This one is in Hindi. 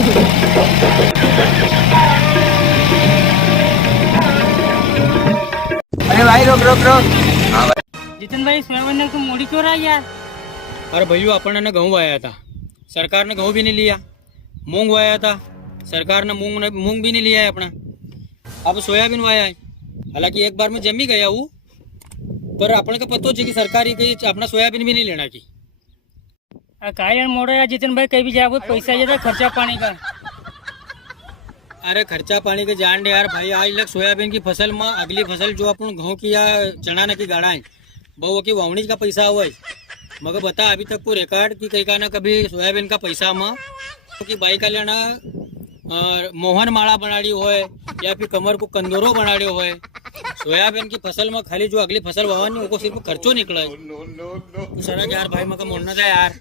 अरे भाई रोक रोक रोक। हाँ भाई। जितन भाई सोयाबीन ने तुम मोड़ी क्यों रहा यार? अरे भैया अपन ने गेहूँ वाया था, सरकार ने गेहूँ भी नहीं लिया। मूंग वाया था, सरकार ने मूंग भी नहीं लिया है अपना। अब सोयाबीन वाया है, हालांकि एक बार में जमी गया वो, पर अपने को पता है कि सरकार ही कही अपना सोयाबीन भी नहीं लेना की। काय मोड़ो यार जितन भाई, कहीं भी जाओ पैसा ज्यादा खर्चा पानी का। अरे खर्चा पानी के जान दे यार भाई। आज लग सोयाबीन की फसल में अगली फसल जो अपन गेहूँ की या चना की गाड़ा है वो की वावणी का पैसा हुआ है। मगर बता अभी तक को रिकॉर्ड की कहीं का ना कभी सोयाबीन का पैसा में कि बाई का लेना मोहन माला बनाड़ी हो या फिर कमर को कंदोरो बनाड़ी हो। सोयाबीन की फसल में खाली जो अगली फसल वावानी वो सिर्फ खर्चो निकला है। तो सर यार भाई मगर मोड़ना था यार।